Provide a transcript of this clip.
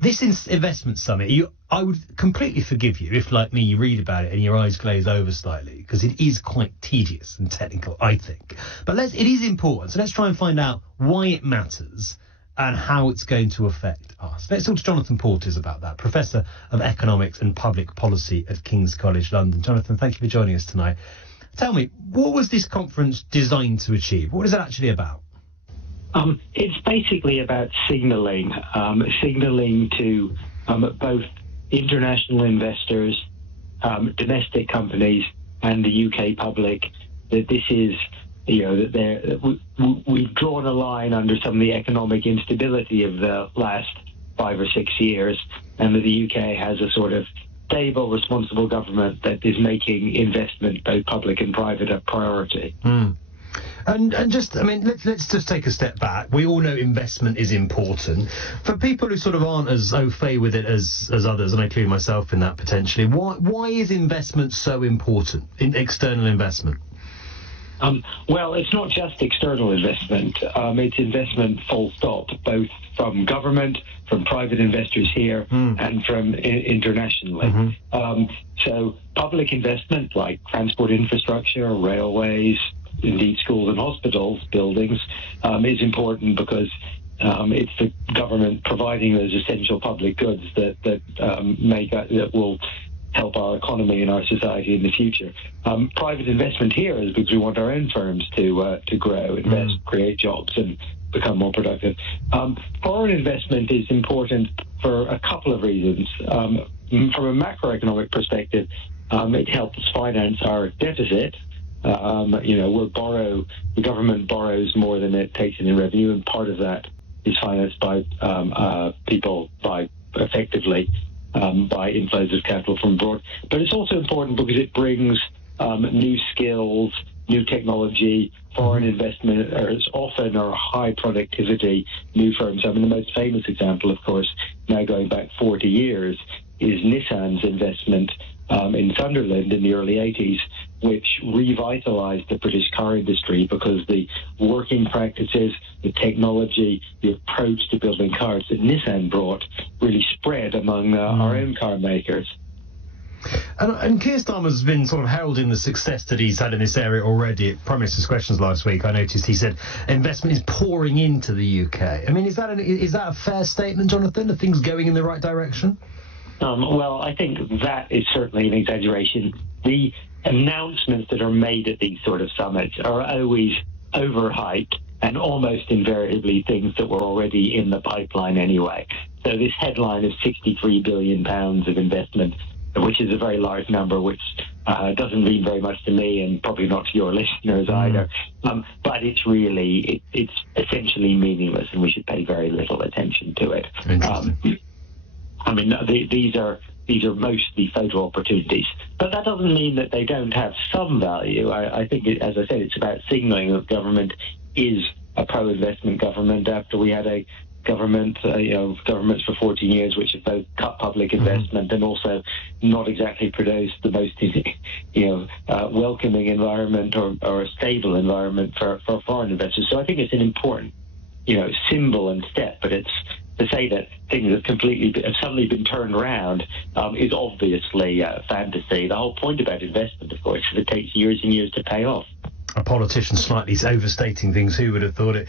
This investment summit, I would completely forgive you if, like me, you read about it and your eyes glaze over slightly, because it is quite tedious and technical, I think. But it is important, so let's try and find out why it matters and how it's going to affect us. Let's talk to Jonathan Portes about that, Professor of Economics and Public Policy at King's College London. Jonathan, thank you for joining us tonight. Tell me, what was this conference designed to achieve? What is it actually about? It's basically about signalling to both international investors, domestic companies, and the UK public that this is, that we've drawn a line under some of the economic instability of the last 5 or 6 years, and that the UK has a sort of stable, responsible government that is making investment, both public and private, a priority. And just, let's just take a step back. We all know investment is important. For people who sort of aren't as au fait with it as others, and I include myself in that potentially, why is investment so important, in external investment? Well, it's not just external investment. It's investment full stop, both from government, from private investors here, and from internationally. So public investment like transport infrastructure, railways, indeed schools and hospitals, buildings, is important because it's the government providing those essential public goods that will help our economy and our society in the future. Private investment here is because we want our own firms to grow, invest, create jobs, and become more productive. Foreign investment is important for a couple of reasons. From a macroeconomic perspective, it helps finance our deficit. The government borrows more than it takes in revenue, and part of that is financed by by inflows of capital from abroad. But it's also important because it brings new skills, new technology. Foreign investment is often high productivity new firms. The most famous example, of course, now going back 40 years, is Nissan's investment in Sunderland in the early 80s, which revitalized the British car industry because the working practices, the technology, the approach to building cars that Nissan brought really spread among our own car makers. And Keir Starmer's been sort of heralding the success that he's had in this area already. At Prime Minister's Questions last week, I noticed he said investment is pouring into the UK. Is that a fair statement, Jonathan? Are things going in the right direction? Well, I think that is certainly an exaggeration. The announcements that are made at these sort of summits are always overhyped and almost invariably things that were already in the pipeline anyway. So this headline of £63 billion of investment, which is a very large number, which doesn't mean very much to me and probably not to your listeners either. But it's essentially meaningless, and we should pay very little attention to it. These are mostly photo opportunities, but that doesn't mean that they don't have some value. I think, as I said, it's about signalling that government is a pro-investment government after we had a governments for 14 years which have both cut public investment and also not exactly produced the most welcoming environment or a stable environment for foreign investors. So I think it's an important symbol and step, but it's to say that things have suddenly been turned around is obviously fantasy. The whole point about investment, of course, is it takes years and years to pay off. A politician slightly overstating things. Who would have thought it?